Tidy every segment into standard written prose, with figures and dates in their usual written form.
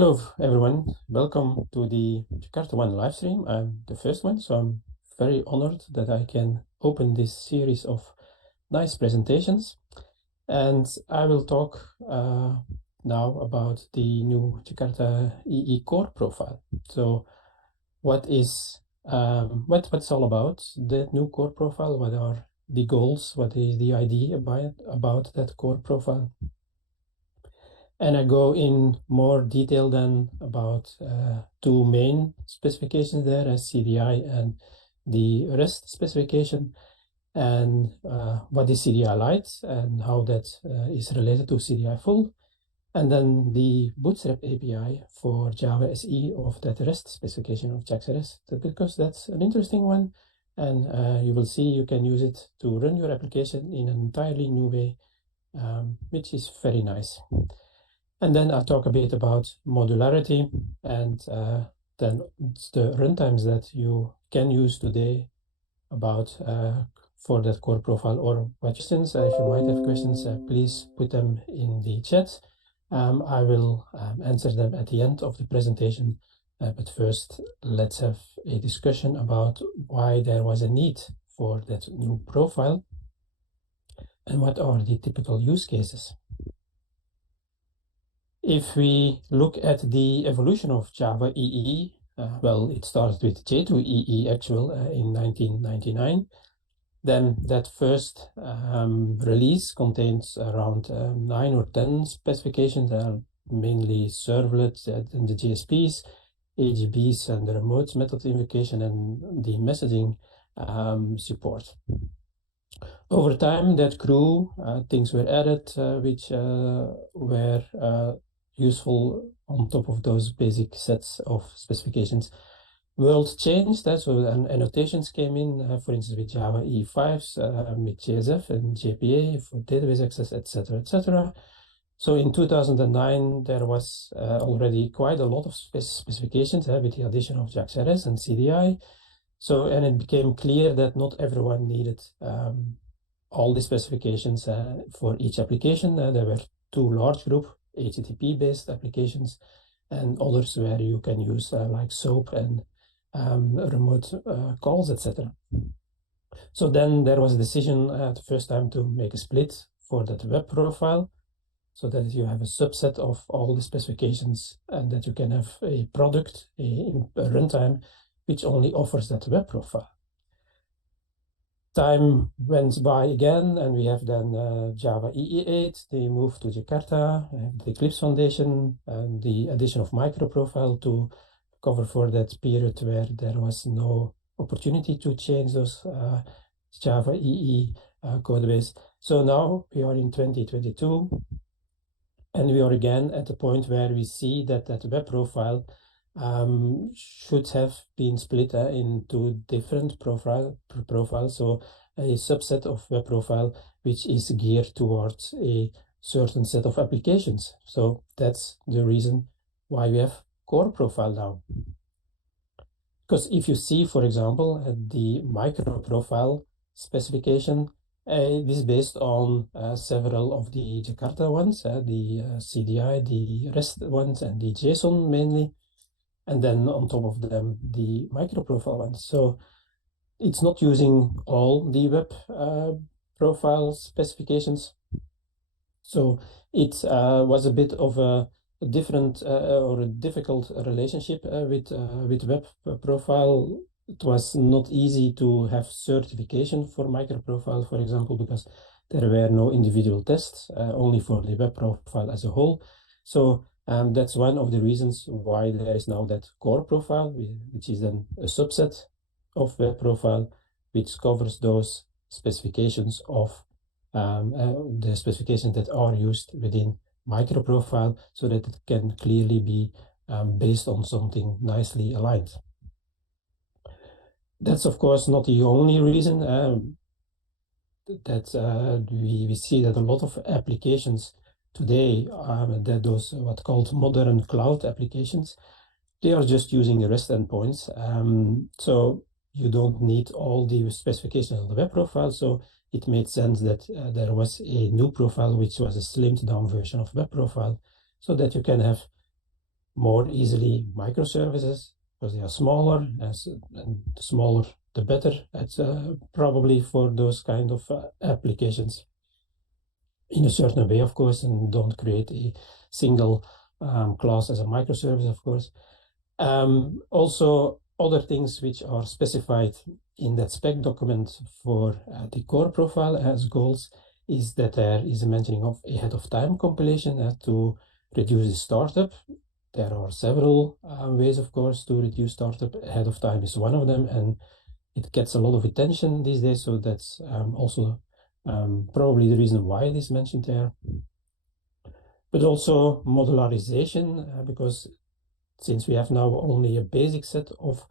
Hello everyone, welcome to the JakartaOne live stream. I'm the first one, so I'm very honored that I can open this series of nice presentations. And I will talk now about the new Jakarta EE core profile. So what's all about that new core profile? What are the goals? What is the idea about that core profile? And I go in more detail than about two main specifications there, as CDI and the REST specification, and what is CDI Lite and how that is related to CDI Full, and then the Bootstrap API for Java SE of that REST specification of JAX-RS, because that's an interesting one, and you will see you can use it to run your application in an entirely new way, which is very nice. And then I'll talk a bit about modularity and then the runtimes that you can use today about for that core profile or questions. If you might have questions, please put them in the chat. I will answer them at the end of the presentation. But first, let's have a discussion about why there was a need for that new profile and what are the typical use cases. If we look at the evolution of Java EE, well, it started with J2EE actual in 1999. Then that first release contains around 9 or 10 specifications, mainly servlets and the JSPs, AGBs and the remote method invocation and the messaging support. Over time that grew, things were added which were useful on top of those basic sets of specifications. World changed, so annotations came in, for instance, with Java E5s, with JSF and JPA for database access, etc., etc. So in 2009, there was already quite a lot of specifications with the addition of JAX-RS and CDI. So, and it became clear that not everyone needed all the specifications for each application. There were two large groups, HTTP-based applications, and others where you can use like SOAP and remote calls, etc. So then there was a decision the first time to make a split for that web profile, so that you have a subset of all the specifications and that you can have a product, a runtime, which only offers that web profile. Time went by again, and we have then Java EE8, the move to Jakarta, the Eclipse Foundation, and the addition of microprofile to cover for that period where there was no opportunity to change those Java EE codebase. So now we are in 2022, and we are again at the point where we see that that web profile should have been split into different profiles. So a subset of web profile which is geared towards a certain set of applications. So that's the reason why we have core profile now. Because if you see, for example, the micro profile specification, this is based on several of the Jakarta ones, the CDI, the REST ones, and the JSON mainly. And then on top of them, the micro profile ones. So it's not using all the web profile specifications. So it was a bit of a different or a difficult relationship with web profile. It was not easy to have certification for micro profile, for example, because there were no individual tests, only for the web profile as a whole. So that's one of the reasons why there is now that core profile, which is then a subset of web profile, which covers those specifications of the specifications that are used within micro profile, so that it can clearly be based on something nicely aligned. That's of course not the only reason that we see that a lot of applications today, that those what called modern cloud applications, they are just using REST endpoints. So you don't need all the specifications of the web profile. So it made sense that there was a new profile, which was a slimmed down version of web profile, so that you can have more easily microservices because they are smaller, and the smaller the better. It's probably for those kind of applications in a certain way, of course, and don't create a single class as a microservice, of course. Also, other things which are specified in that spec document for the core profile as goals is that there is a mentioning of ahead of time compilation to reduce the startup. There are several ways, of course, to reduce startup. Ahead of time is one of them, and it gets a lot of attention these days, so that's also probably the reason why it is mentioned there. But also modularization, because since we have now only a basic set of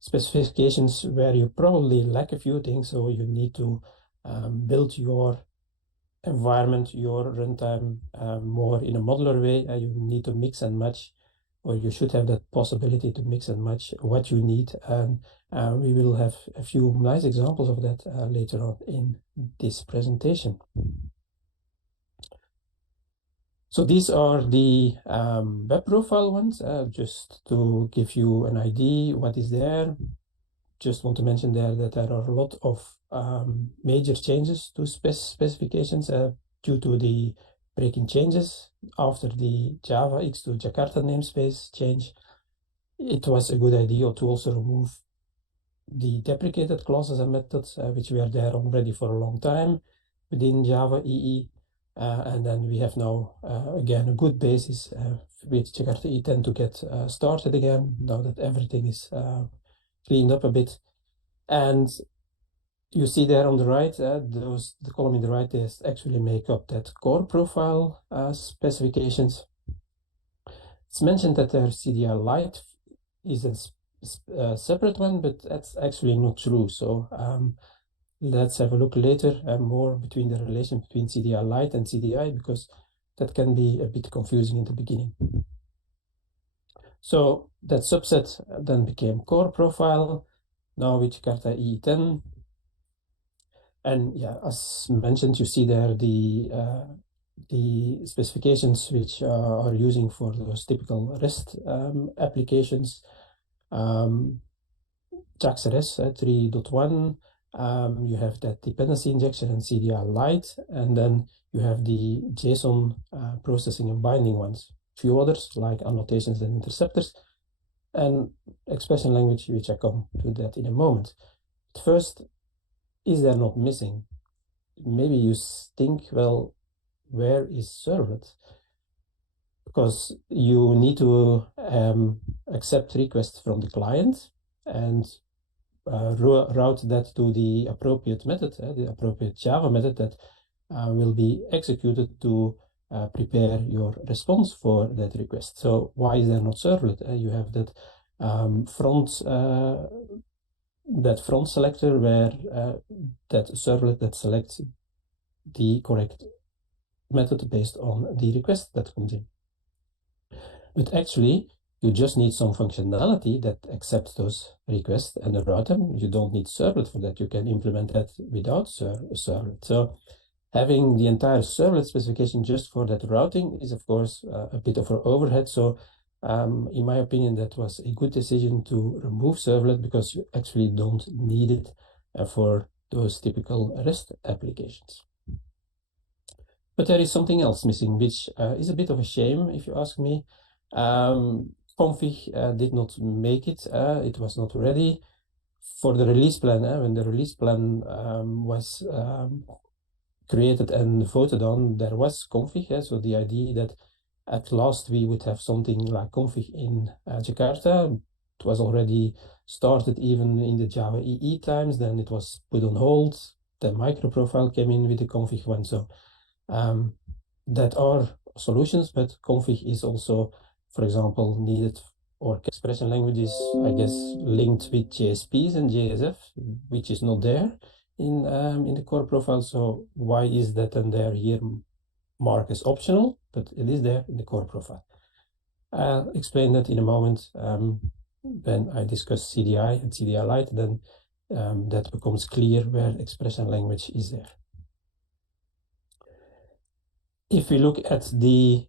specifications where you probably lack a few things, so you need to build your environment, your runtime more in a modular way. You need to mix and match, or you should have that possibility to mix and match what you need. And we will have a few nice examples of that later on in this presentation. So these are the web profile ones, just to give you an idea what is there. Just want to mention there that there are a lot of major changes to specifications due to the breaking changes after the Java X to Jakarta namespace change. It was a good idea to also remove the deprecated classes and methods, which were there already for a long time within Java EE. And then we have now, again, a good basis with Jakarta EE 10 to get started again, now that everything is cleaned up a bit. And you see there on the right, the column in the right is actually make up that core profile specifications. It's mentioned that their CDI Lite is a separate one, but that's actually not true. So let's have a look later more between the relation between CDI Lite and CDI, because that can be a bit confusing in the beginning. So that subset then became core profile, now with Jakarta EE 10. And yeah, as mentioned, you see there the specifications which are using for those typical REST applications. JAX-RS 3.1, you have that dependency injection and CDI Lite, and then you have the JSON processing and binding ones. A few others like annotations and interceptors, and expression language, which I come to that in a moment. But first, is there not missing? Maybe you think, well, where is servlet? Because you need to accept requests from the client and route that to the appropriate method, the appropriate Java method that will be executed to prepare your response for that request. So why is there not servlet? You have that front selector where that servlet that selects the correct method based on the request that comes in. But actually, you just need some functionality that accepts those requests and route them. You don't need servlet for that. You can implement that without servlet. So having the entire servlet specification just for that routing is, of course, a bit of an overhead. So in my opinion, that was a good decision to remove servlet, because you actually don't need it for those typical REST applications. But there is something else missing, which is a bit of a shame, if you ask me. Config did not make it. It was not ready for the release plan. When the release plan was created and voted on, there was config. So the idea that at last we would have something like config in Jakarta. It was already started even in the Java EE times. Then it was put on hold. The microprofile came in with the config one. So that are solutions, but config is also, for example, needed, or expression languages, I guess, linked with JSPs and JSF, which is not there in the core profile. So why is that then there here marked as optional, but it is there in the core profile? I'll explain that in a moment when I discuss CDI and CDI Lite. Then that becomes clear where expression language is there. If we look at the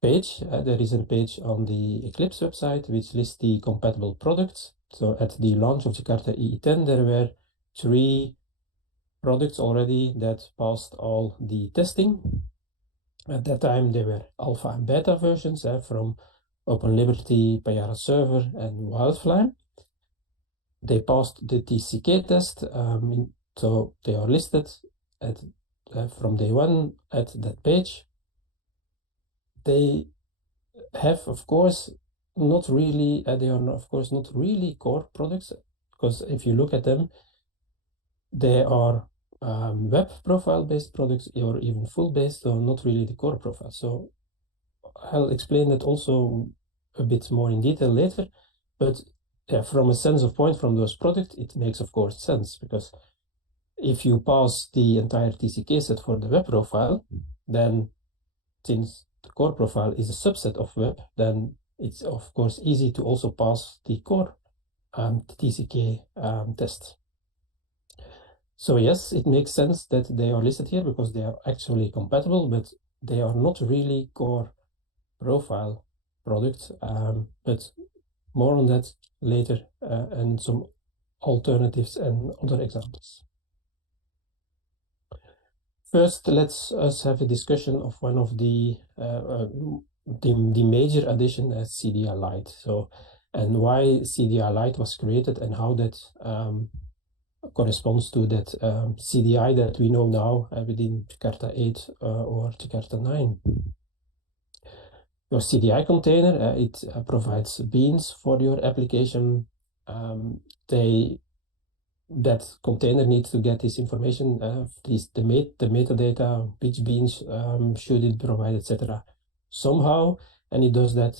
page. There is a page on the Eclipse website which lists the compatible products. So at the launch of Jakarta EE 10, there were 3 products already that passed all the testing. At that time, they were alpha and beta versions from Open Liberty, Payara Server, and Wildfly. They passed the TCK test, so they are listed at, from day one at that page. They have, of course, not really, they are, of course, not really core products, because if you look at them, they are web profile-based products or even full-based, so not really the core profile. So I'll explain that also a bit more in detail later, but yeah, from a sense of point from those products, it makes, of course, sense, because if you pass the entire TCK set for the web profile, then since the core profile is a subset of web, then it's, of course, easy to also pass the core TCK test. So yes, it makes sense that they are listed here because they are actually compatible, but they are not really core profile products, but more on that later and some alternatives and other examples. First, let's us have a discussion of one of the major addition as CDI Lite. So, and why CDI Lite was created and how that corresponds to that CDI that we know now within Jakarta 8 or Jakarta 9. Your CDI container, it provides beans for your application. That container needs to get this information, the metadata, which beans should it provide, etc. somehow, and it does that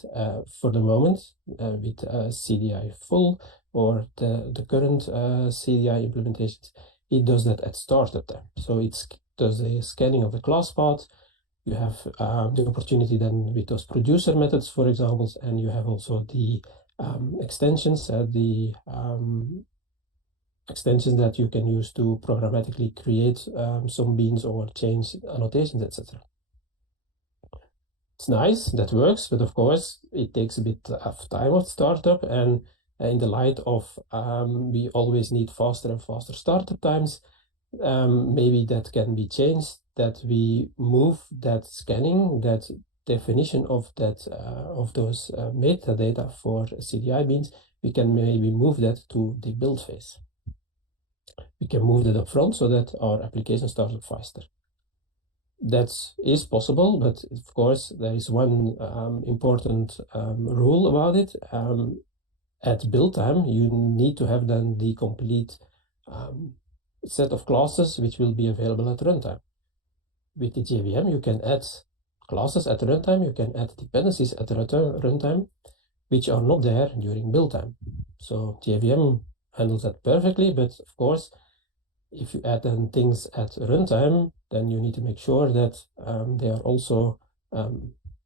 for the moment with CDI full or the current CDI implementations. It does that at startup time. So it does a scanning of the class path. You have the opportunity then with those producer methods, for example, and you have also the extensions, extensions that you can use to programmatically create some beans or change annotations, etc. It's nice, that works, but of course it takes a bit of time of startup, and in the light of we always need faster and faster startup times, maybe that can be changed, that we move that scanning, that definition of that of those metadata for CDI beans, we can maybe move that to the build phase. We can move that up front so that our application starts up faster. That is possible, but of course there is one important rule about it. At build time, you need to have then the complete set of classes which will be available at runtime. With the JVM, you can add classes at runtime, you can add dependencies at runtime, which are not there during build time. So JVM handles that perfectly, but of course, if you add then things at runtime, then you need to make sure that they are also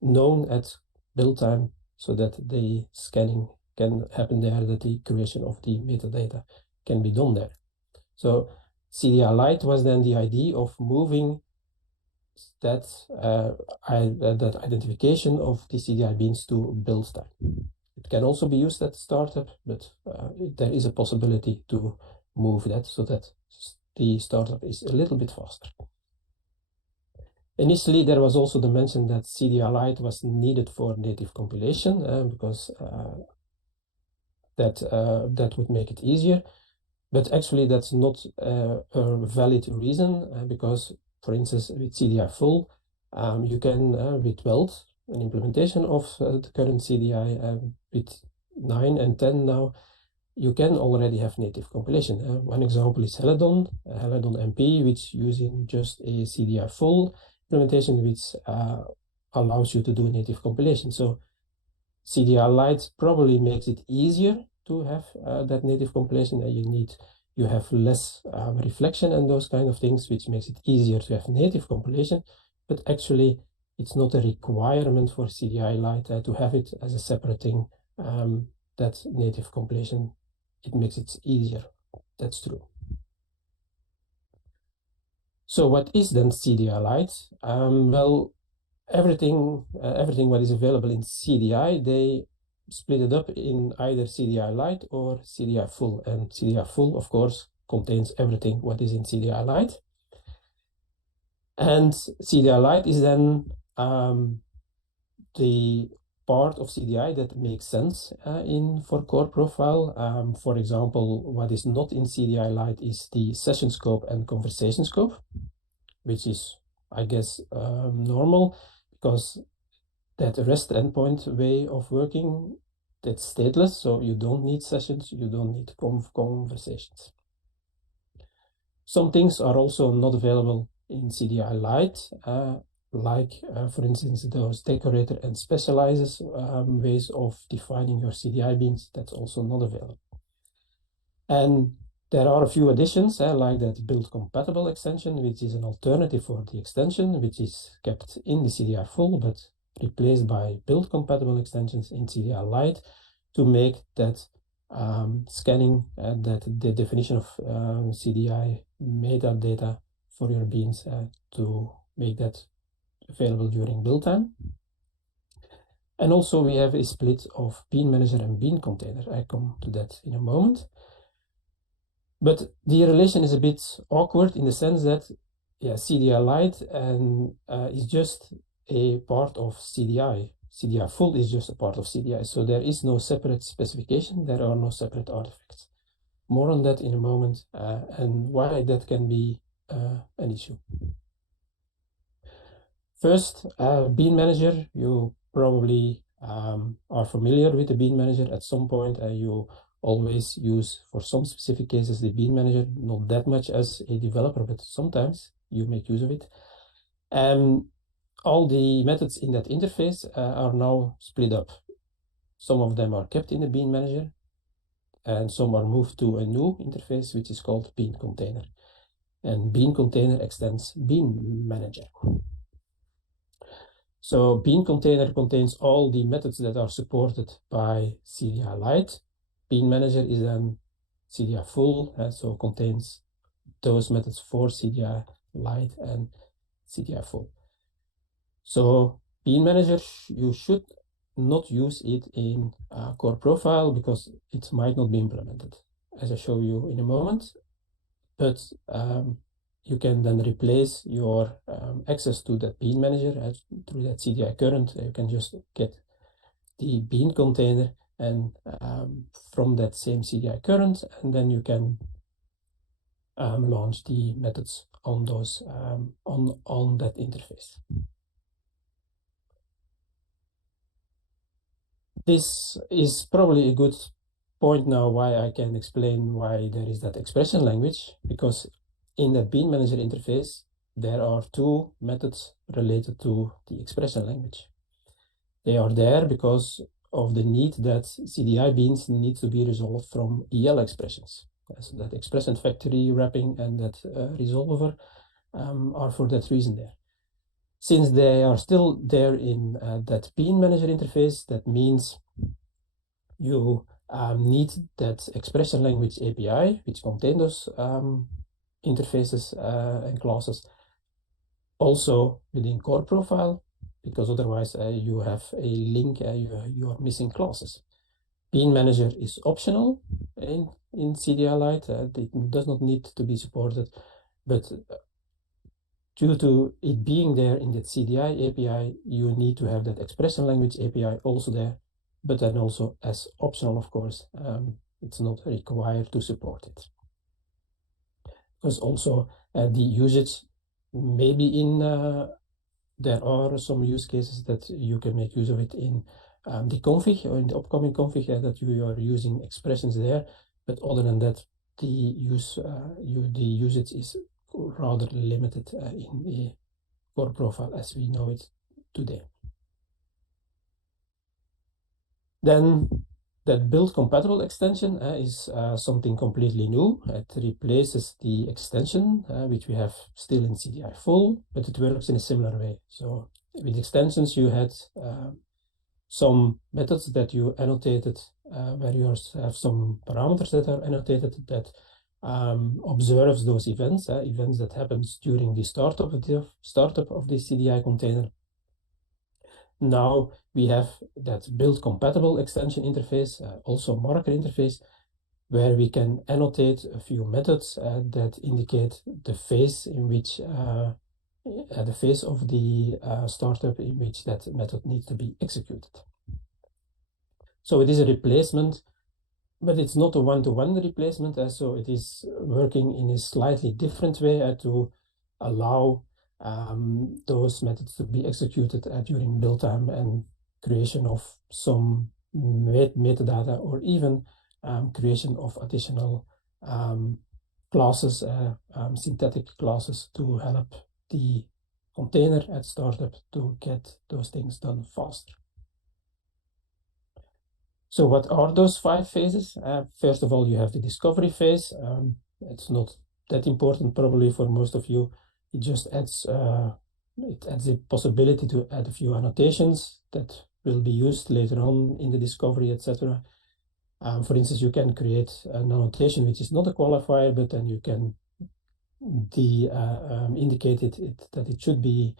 known at build time so that the scanning can happen there, that the creation of the metadata can be done there. So CDI Lite was then the idea of moving that, that identification of the CDI beans to build time. It can also be used at startup, but there is a possibility to move that so that the startup is a little bit faster. Initially, there was also the mention that CDI Lite was needed for native compilation because that would make it easier. But actually, that's not a valid reason because, for instance, with CDI full, you can, with Weld, an implementation of the current CDI with 9 and 10 now, you can already have native compilation. One example is Helidon MP, which using just a CDI full implementation, which allows you to do native compilation. So CDI Lite probably makes it easier to have that native compilation, and you have less reflection and those kind of things, which makes it easier to have native compilation. But actually, it's not a requirement for CDI Lite to have it as a separate thing. That native compilation, it makes it easier. That's true. So what is then CDI Lite? Well, everything what is available in CDI, they split it up in either CDI Lite or CDI Full. And CDI Full, of course, contains everything what is in CDI Lite. And CDI Lite is then the part of CDI that makes sense for core profile. For example, what is not in CDI Lite is the session scope and conversation scope, which is, I guess, normal, because that REST endpoint way of working, that's stateless, so you don't need sessions, you don't need conversations. Some things are also not available in CDI Lite, like, for instance, those decorator and specializes ways of defining your CDI beans. That's also not available. And there are a few additions, like that BuildCompatibleExtension, which is an alternative for the extension, which is kept in the CDI full, but replaced by BuildCompatibleExtensions in CDI Lite to make that scanning and that the definition of CDI metadata for your beans to make that available during build time. And also we have a split of BeanManager and BeanContainer. I come to that in a moment. But the relation is a bit awkward in the sense that, yeah, CDI Lite and is just a part of CDI. CDI full is just a part of CDI. So there is no separate specification. There are no separate artifacts. More on that in a moment, and why that can be an issue. First, BeanManager, you probably are familiar with the BeanManager at some point. You always use, for some specific cases, the BeanManager, not that much as a developer, but sometimes you make use of it. And all the methods in that interface are now split up. Some of them are kept in the BeanManager, and some are moved to a new interface, which is called BeanContainer. And BeanContainer extends BeanManager. So BeanContainer contains all the methods that are supported by CDI Lite. BeanManager is then CDI full, so contains those methods for CDI Lite and CDI full. So BeanManager, you should not use it in core profile because it might not be implemented, as I show you in a moment. But you can then replace your access to that BeanManager through that CDI current. You can just get the Bean container and from that same CDI current, and then you can launch the methods on those on that interface. This is probably a good point now why I can explain why there is that expression language, because in the BeanManager interface, there are two methods related to the expression language. They are there because of the need that CDI beans need to be resolved from EL expressions. So that expression factory wrapping and that resolver are for that reason there. Since they are still there in that BeanManager interface, that means you need that expression language API, which contains those interfaces and classes, also within core profile, because otherwise you have a link, you are missing classes. BeanManager is optional in CDI Lite. It does not need to be supported, but due to it being there in that CDI API, you need to have that expression language API also there, but then also as optional, of course. It's not required to support it. Because also the usage, maybe in, there are some use cases that you can make use of it in the config or in the upcoming config that you are using expressions there. But other than that, the usage is rather limited in the core profile as we know it today. Then that BuildCompatibleExtension is something completely new. It replaces the extension, which we have still in CDI full, but it works in a similar way. So with extensions, you had some methods that you annotated, where you have some parameters that are annotated that observes those events, events that happens during the startup of the CDI container. now we have that BuildCompatibleExtension interface, also marker interface, where we can annotate a few methods that indicate the phase in which the phase of the startup in which that method needs to be executed. So it is a replacement, but it's not a one-to-one replacement, so it is working in a slightly different way to allow those methods to be executed during build time and creation of some metadata, or even creation of additional classes, synthetic classes, to help the container at startup to get those things done faster. So what are those 5 phases? First of all, you have the discovery phase. It's not that important probably for most of you. It just adds the possibility to add a few annotations that will be used later on in the discovery, etc. For instance, you can create an annotation which is not a qualifier, but then you can indicate that it should be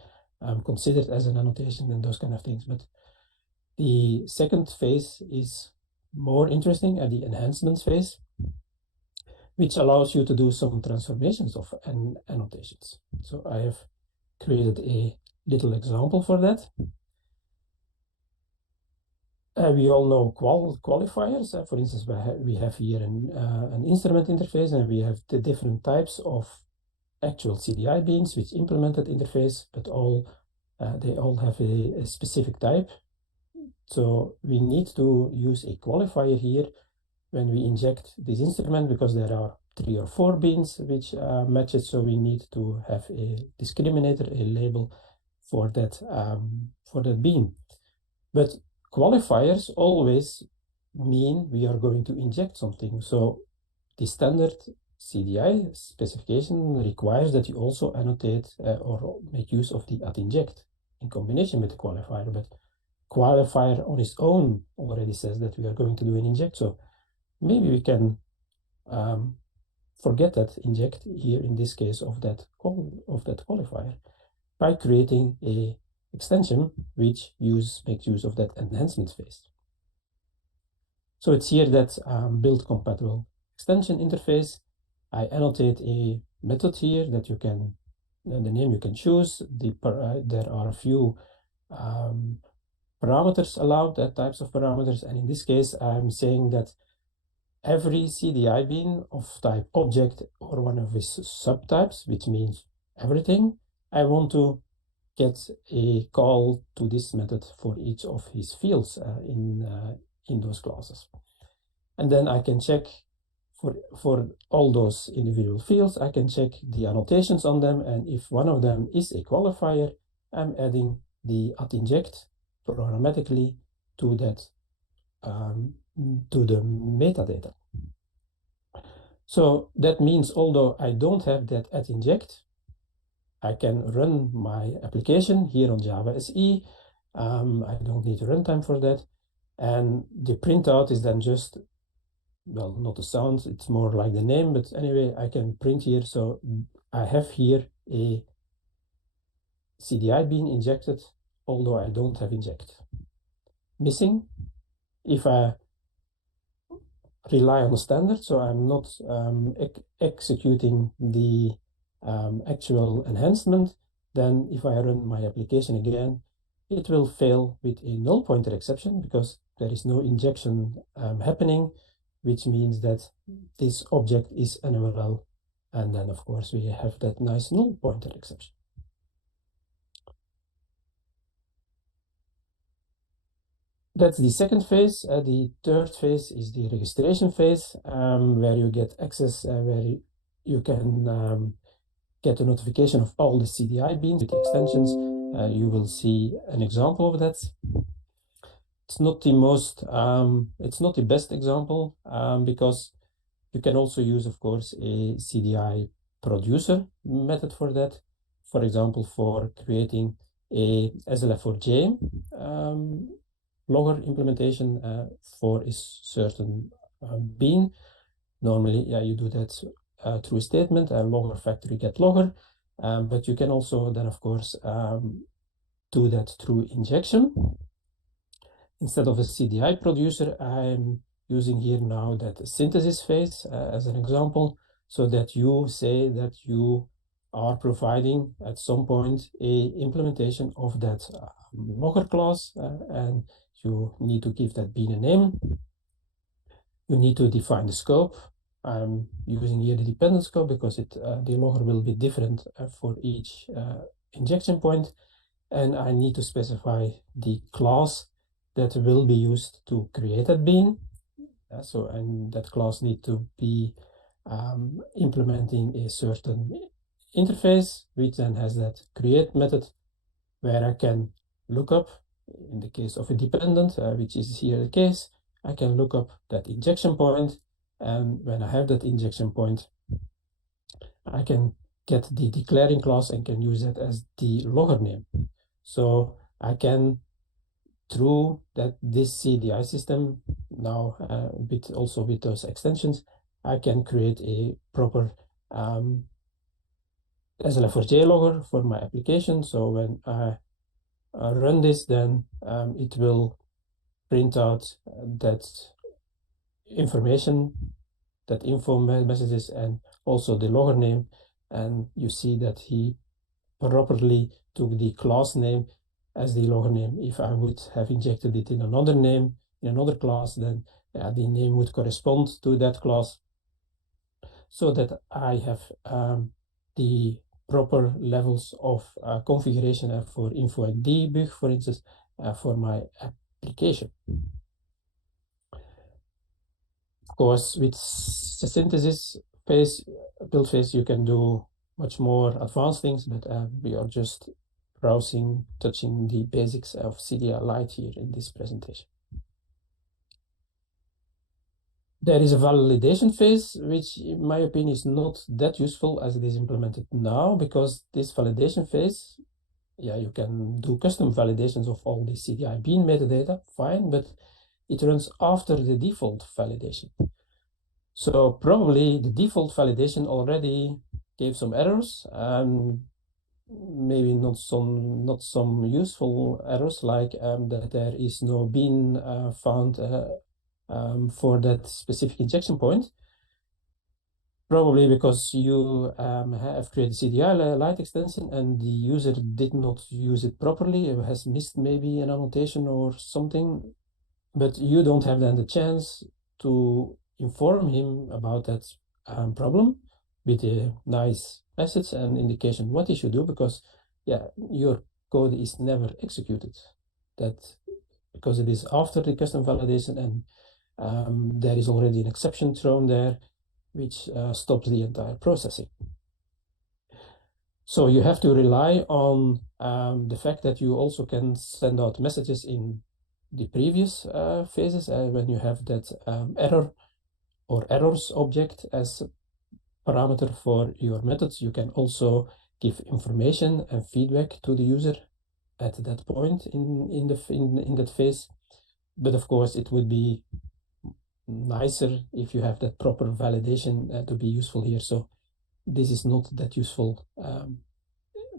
considered as an annotation and those kind of things. But the second phase is more interesting, at the enhancement phase, which allows you to do some transformations of annotations. So I have created a little example for that. We all know qualifiers. For instance, we have here an instrument interface, and we have the different types of actual CDI beans which implemented interface, but they all have a specific type. So we need to use a qualifier here when we inject this instrument, because there are 3 or 4 beans which match it. So we need to have a discriminator, a label for that bean. But qualifiers always mean we are going to inject something. So the standard CDI specification requires that you also annotate or make use of the @inject in combination with the qualifier. But qualifier on its own already says that we are going to do an inject. So maybe we can forget that inject here in this case of that qualifier by creating a extension which makes use of that enhancement phase. So it's here that BuildCompatibleExtension interface. I annotate a method here that you can, the name you can choose. There are a few parameters allowed, types of parameters, and in this case I'm saying that every CDI bean of type object or one of its subtypes, which means everything, I want to get a call to this method for each of his fields in those classes. And then I can check for all those individual fields, I can check the annotations on them, and if one of them is a qualifier, I'm adding the @inject programmatically to that to the metadata. So that means, although I don't have that @inject, I can run my application here on Java SE. I don't need runtime for that. And the printout is then just, well, not the sound, it's more like the name, but anyway, I can print here. So I have here a CDI being injected, although I don't have inject. Missing, if I rely on the standard, so I'm not executing the actual enhancement, then if I run my application again, it will fail with a null pointer exception, because there is no injection happening, which means that this object is an URL, and then of course we have that nice null pointer exception. That's the second phase. The third phase is the registration phase, where you get access, where you can get a notification of all the CDI beans with the extensions. You will see an example of that. It's not the most, it's not the best example, because you can also use, of course, a CDI producer method for that. For example, for creating a SLF4J logger implementation for a certain bean. Normally, you do that through a statement, logger factory get logger, but you can also then, of course, do that through injection. Instead of a CDI producer, I'm using here now that synthesis phase as an example, so that you say that you are providing at some point a implementation of that logger class, and you need to give that bean a name. You need to define the scope. I'm using here the dependent scope because the logger will be different for each injection point, and I need to specify the class that will be used to create that bean. And that class need to be implementing a certain interface, which then has that create method, where I can look up, in the case of a dependent, which is here the case, I can look up that injection point, and when I have that injection point, I can get the declaring class and can use that as the logger name. So I can, through this CDI system now, also with those extensions, I can create a proper SLF4J logger for my application. So when I run this, then it will print out that information, that info messages, and also the logger name. And you see that he properly took the class name as the logger name. If I would have injected it in another name, in another class, then the name would correspond to that class, so that I have the proper levels of configuration for info and debug, for instance, for my application. Of course, with the synthesis phase, build phase, you can do much more advanced things, but we are just browsing, touching the basics of CDI Lite here in this presentation. There is a validation phase, which in my opinion is not that useful as it is implemented now, because this validation phase, you can do custom validations of all the CDI bean metadata, fine, but it runs after the default validation. So probably the default validation already gave some errors, and maybe not some useful errors, like that there is no bean found for that specific injection point. Probably because you have created CDI Lite extension and the user did not use it properly, it has missed maybe an annotation or something, but you don't have then the chance to inform him about that problem with a nice message and indication what he should do, because your code is never executed, because it is after the custom validation, and there is already an exception thrown there which stops the entire processing. So you have to rely on the fact that you also can send out messages in the previous phases when you have that error or errors object as parameter for your methods. You can also give information and feedback to the user at that point in that phase. But of course, it would be nicer if you have that proper validation to be useful here. So this is not that useful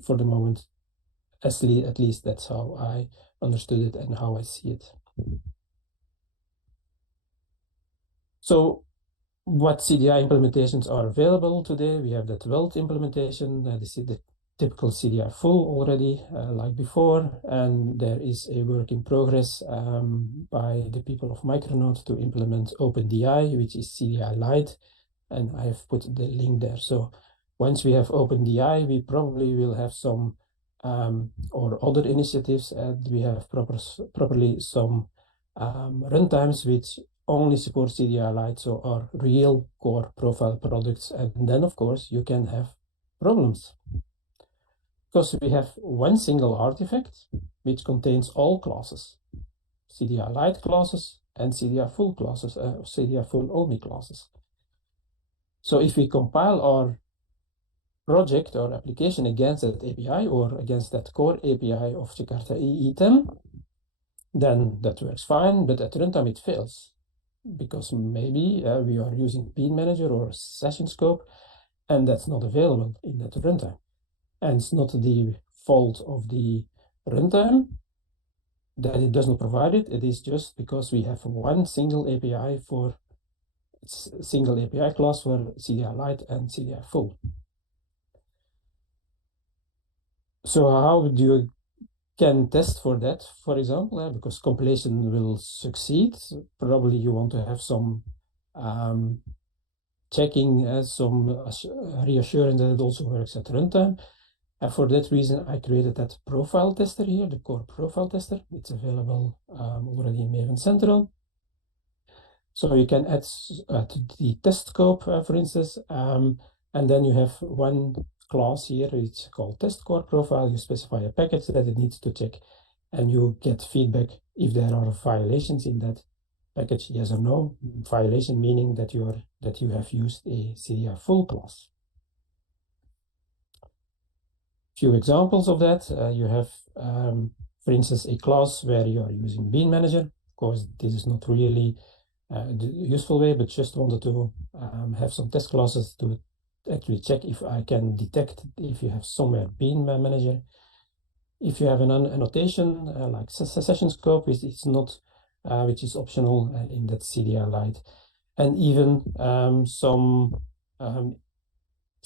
for the moment. At least that's how I understood it and how I see it. So what CDI implementations are available today? We have that Weld implementation. This is the typical CDI full already, like before, and there is a work in progress by the people of Micronaut to implement OpenDI, which is CDI Lite, and I have put the link there. So once we have OpenDI, we probably will have some or other initiatives, and we have properly some runtimes which only support CDI Lite, so are real core profile products. And then of course you can have problems, because we have one single artifact which contains all classes, CDI Lite classes and CDI full classes, CDI full only classes. So if we compile our project or application against that API or against that core API of Jakarta EE 10, then that works fine, but at runtime it fails, because maybe we are using BeanManager or session scope, and that's not available in that runtime. And it's not the fault of the runtime, that it does not provide it. It is just because we have one single API for single API class for CDI Lite and CDI Full. So how do you can test for that, for example, because compilation will succeed. Probably you want to have some checking, some reassurance that it also works at runtime. And for that reason, I created that profile tester here, the core profile tester. It's available already in Maven Central. So you can add to the test scope, for instance, and then you have one class here, it's called test core profile. You specify a package that it needs to check, and you get feedback if there are violations in that package, yes or no. Violation meaning that you have used a CDI full class. Few examples of that. You have, for instance, a class where you are using BeanManager. Of course, this is not really the useful way, but just wanted to have some test classes to actually check if I can detect if you have somewhere BeanManager. If you have an annotation like session scope, which is not, which is optional in that CDI Lite, and even some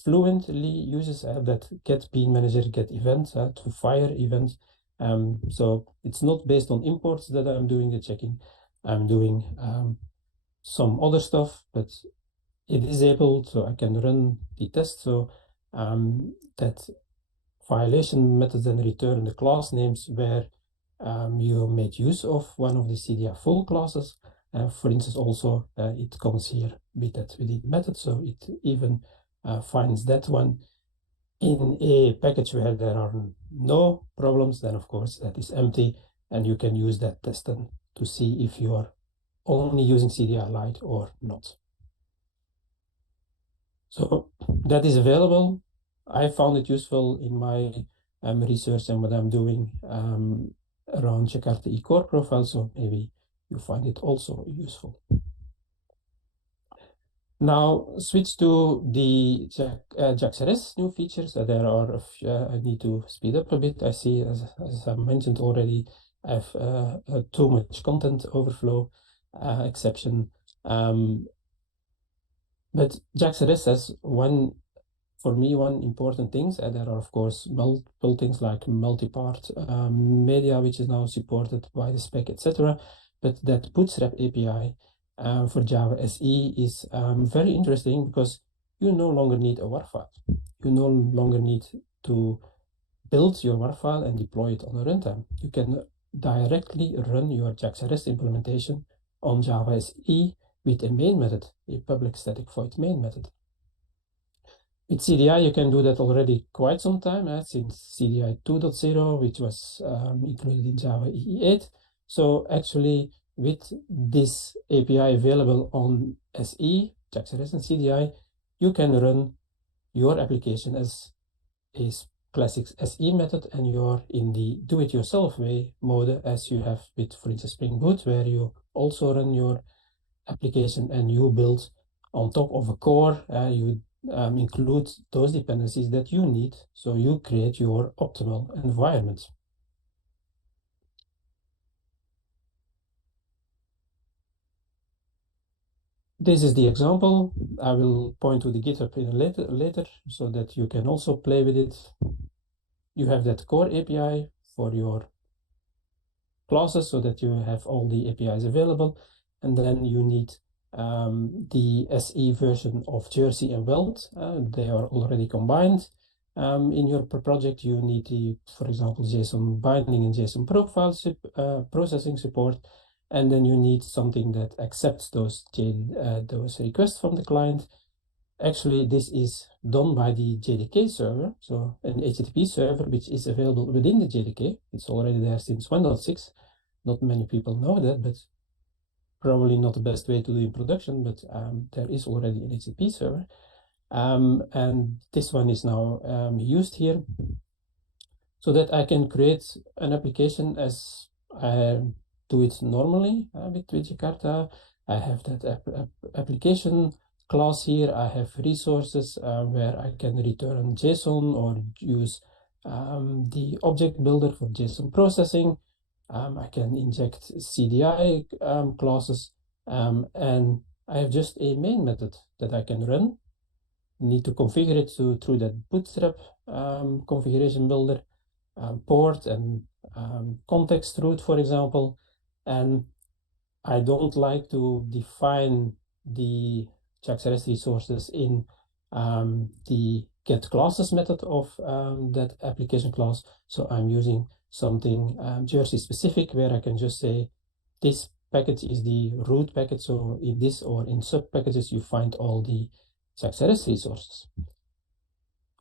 fluently uses that get BeanManager get event to fire event. So it's not based on imports that I'm doing the checking. I'm doing some other stuff, but it is able, so I can run the test. So that violation methods then return the class names where you made use of one of the CDI full classes. For instance, also it comes here with that within method, so it even finds that one in a package where there are no problems. Then of course that is empty, and you can use that test then to see if you are only using CDI Lite or not. So that is available. I found it useful in my research and what I'm doing around Jakarta EE core profile, so maybe you find it also useful. Now switch to the JAX-RS new features. There are a few, I need to speed up a bit. I see, as I mentioned already, I have too much content overflow exception. But JAX-RS has for me, one important thing. There are, of course, multiple things like multi-part media, which is now supported by the spec, etc. But that Bootstrap API for Java SE is very interesting because you no longer need a WAR file. You no longer need to build your WAR file and deploy it on a runtime. You can directly run your JAX-RS implementation on Java SE with a main method, a public static void main method. With CDI, you can do that already quite some time, since CDI 2.0, which was included in Java EE 8. So actually, with this API available on SE, JAX-RS and CDI, you can run your application as a classic SE method, and you're in the do-it-yourself way mode as you have with, for instance, Spring Boot, where you also run your application and you build on top of a core. You include those dependencies that you need, so you create your optimal environment. This is the example. I will point to the GitHub in later so that you can also play with it. You have that core API for your classes so that you have all the APIs available, and then you need the SE version of Jersey and Weld. They are already combined. In your project, you need the, for example, JSON binding and JSON profile processing support, and then you need something that accepts those requests from the client. Actually, this is done by the JDK server, so an HTTP server which is available within the JDK. It's already there since 1.6. Not many people know that, but probably not the best way to do in production, but there is already an HTTP server. And this one is now used here so that I can create an application as I do it normally with Jakarta. I have that application class here. I have resources where I can return JSON or use the object builder for JSON processing. I can inject CDI classes, and I have just a main method that I can run. Need to configure it through that bootstrap configuration builder, port and context root, for example. And I don't like to define the JAX-RS resources in the get classes method of that application class. So I'm using something Jersey specific, where I can just say this package is the root package. So in this or in sub packages, you find all the JAX-RS resources.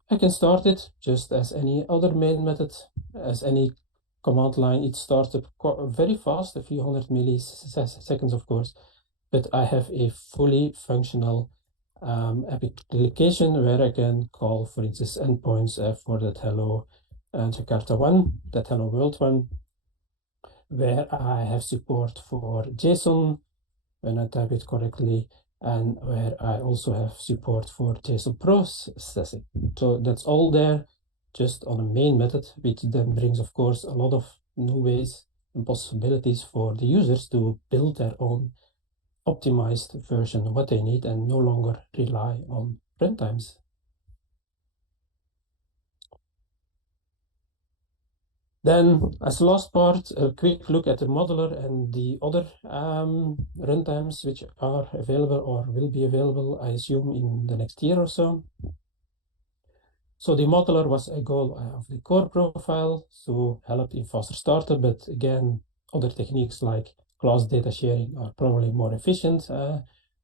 I can start it just as any other main method, as any command line. It starts up very fast, a few hundred milliseconds, of course, but I have a fully functional application where I can call, for instance, endpoints for that hello JakartaOne, that hello world one, where I have support for JSON when I type it correctly, and where I also have support for JSON processing. So that's all there just on a main method, which then brings, of course, a lot of new ways and possibilities for the users to build their own optimized version of what they need and no longer rely on runtimes. Then, as the last part, a quick look at the modular and the other runtimes which are available or will be available, I assume, in the next year or so. So the modular was a goal of the core profile to help in faster startup, but again, other techniques like class data sharing are probably more efficient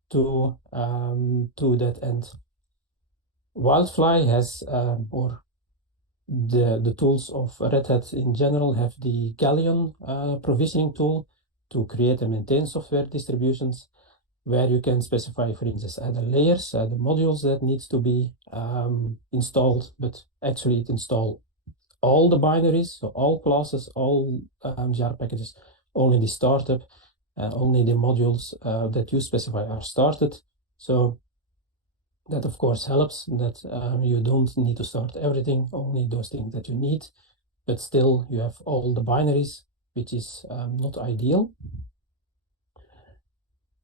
to that end. Wildfly has, or the tools of Red Hat in general have the Galleon provisioning tool to create and maintain software distributions, where you can specify, for instance, the layers, the modules that needs to be installed, but actually it install all the binaries, so all classes, all jar packages, only the startup, only the modules that you specify are started. So that, of course, helps that you don't need to start everything, only those things that you need, but still you have all the binaries, which is not ideal.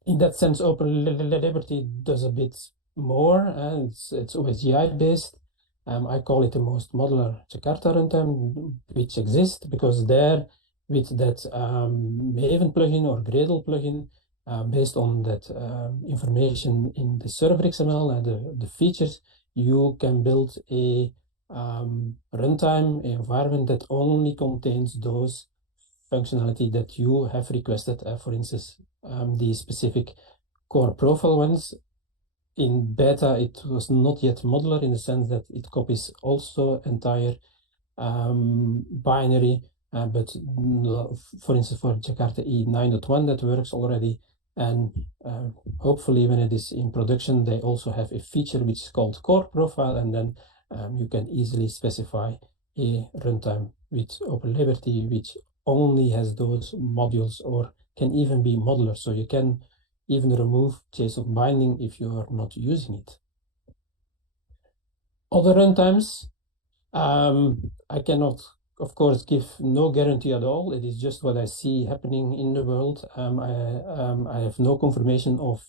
In that sense, OpenLiberty does a bit more, and it's OSGI based. I call it the most modular Jakarta runtime which exists, because there, with that Maven plugin or Gradle plugin, based on that information in the server XML and the features, you can build a runtime environment that only contains those functionality that you have requested. For instance, the specific core profile ones. In beta, it was not yet modular in the sense that it copies also entire binary, but for instance, for Jakarta EE 9.1, that works already. And hopefully when it is in production, they also have a feature which is called core profile, and then you can easily specify a runtime with OpenLiberty, which only has those modules, or can even be modular. So you can even remove JSON binding if you are not using it. Other runtimes, I cannot, of course, give no guarantee at all. It is just what I see happening in the world. I have no confirmation of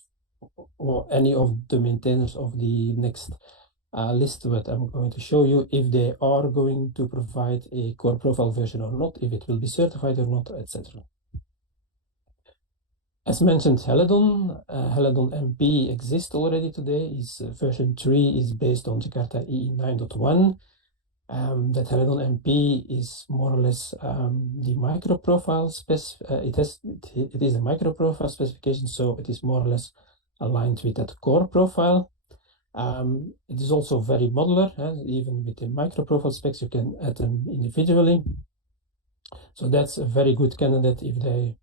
or any of the maintainers of the next list that I'm going to show you, if they are going to provide a core profile version or not, if it will be certified or not, etc. As mentioned, Helidon MP exists already today. Is version 3 is based on Jakarta EE 9.1. That Helidon MP is more or less the micro profile it is a micro profile specification, so it is more or less aligned with that core profile. It is also very modular, even with the micro profile specs, you can add them individually. So that's a very good candidate if they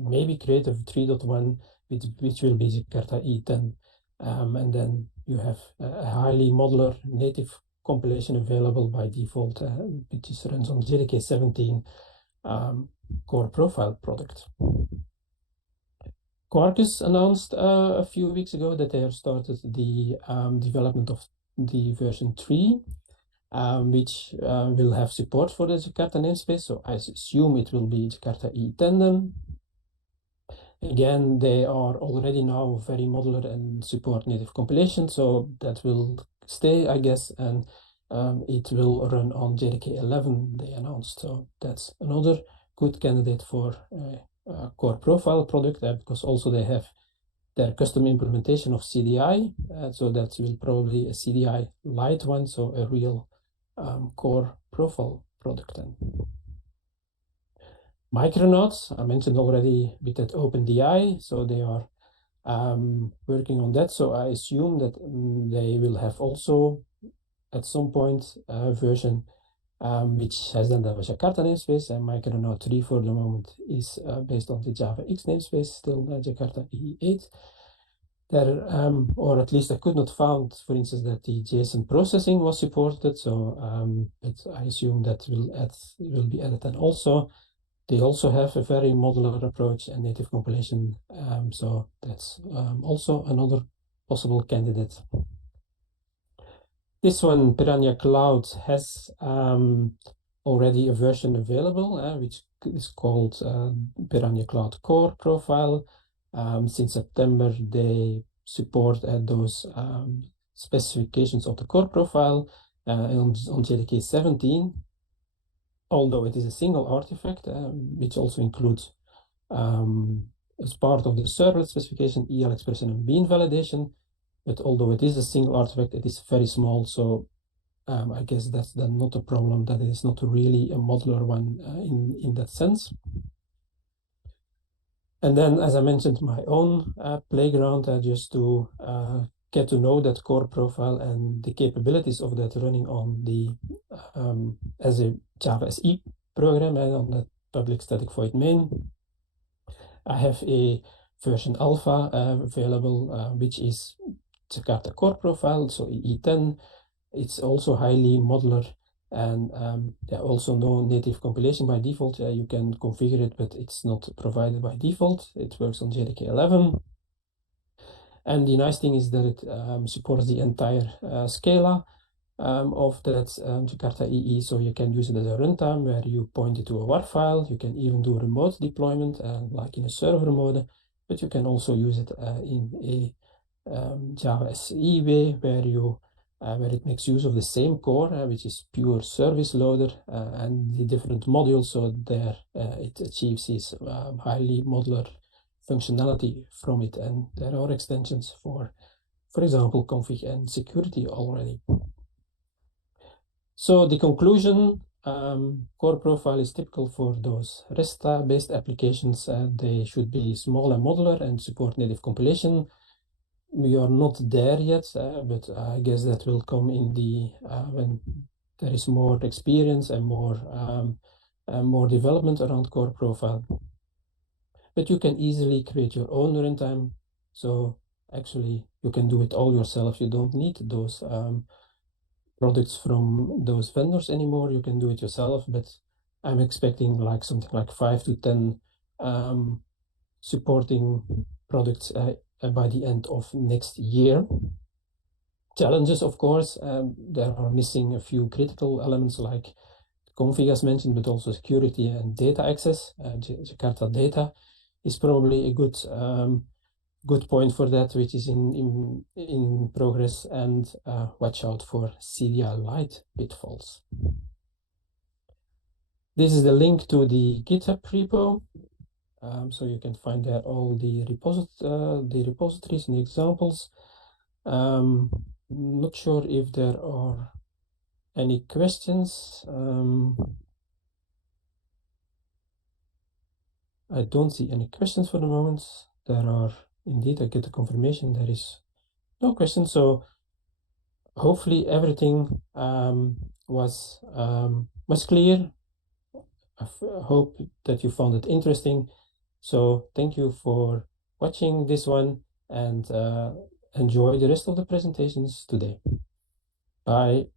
maybe create a 3.1, which will be Jakarta E10. And then you have a highly modular native compilation available by default, which runs on JDK 17 core profile product. Quarkus announced a few weeks ago that they have started the development of the version 3. which will have support for the Jakarta namespace. So I assume it will be Jakarta EE Tandem. Again, they are already now very modular and support native compilation, so that will stay, I guess, and it will run on JDK 11, they announced. So that's another good candidate for a core profile product, because also they have their custom implementation of CDI, so that will probably a CDI Lite one, so a real core profile product then. Micronauts, I mentioned already with that OpenDI, so they are working on that. So I assume that they will have also at some point a version which has then the Jakarta namespace, and Micronaut 3 for the moment is based on the Java X namespace, still Jakarta EE8. There, or at least I could not find, for instance, that the JSON processing was supported. So, but I assume that will be added. And also, they also have a very modular approach and native compilation. So that's also another possible candidate. This one, Piranha Cloud, has already a version available, which is called Piranha Cloud Core Profile. Since September, they support those specifications of the core profile on JDK 17. Although it is a single artifact, which also includes, as part of the servlet specification, EL expression and bean validation. But although it is a single artifact, it is very small. So I guess that's then not a problem, that it is not really a modular one in that sense. And then, as I mentioned, my own playground, just to get to know that core profile and the capabilities of that running on the as a Java SE program and on the public static void main. I have a version alpha available, which is Jakarta core profile, so EE10. It's also highly modular, and there also no native compilation by default. You can configure it, but it's not provided by default. It works on JDK 11. And the nice thing is that it supports the entire Scala of that Jakarta EE. So you can use it as a runtime where you point it to a WAR file. You can even do remote deployment, like in a server mode, but you can also use it in a Java SE way where it makes use of the same core, which is pure service loader, and the different modules. So there it achieves this highly modular functionality from it, and there are extensions for example, config and security already. So the conclusion, core profile is typical for those REST-based applications. They should be small and modular and support native compilation. We are not there yet, but I guess that will come in the when there is more experience and more development around core profile. But you can easily create your own runtime. So actually, you can do it all yourself. You don't need those products from those vendors anymore. You can do it yourself, but I'm expecting like something like 5 to 10 supporting products by the end of next year. Challenges, of course, there are missing a few critical elements like config as mentioned, but also security and data access. Jakarta data is probably a good point for that, which is in progress, and watch out for CDI Lite pitfalls. This is the link to the GitHub repo, so you can find there all the repositories and the examples. Not sure if there are any questions. I don't see any questions for the moment. There are indeed, I get the confirmation there is no questions. So hopefully everything was clear. I hope that you found it interesting. So thank you for watching this one, and enjoy the rest of the presentations today. Bye.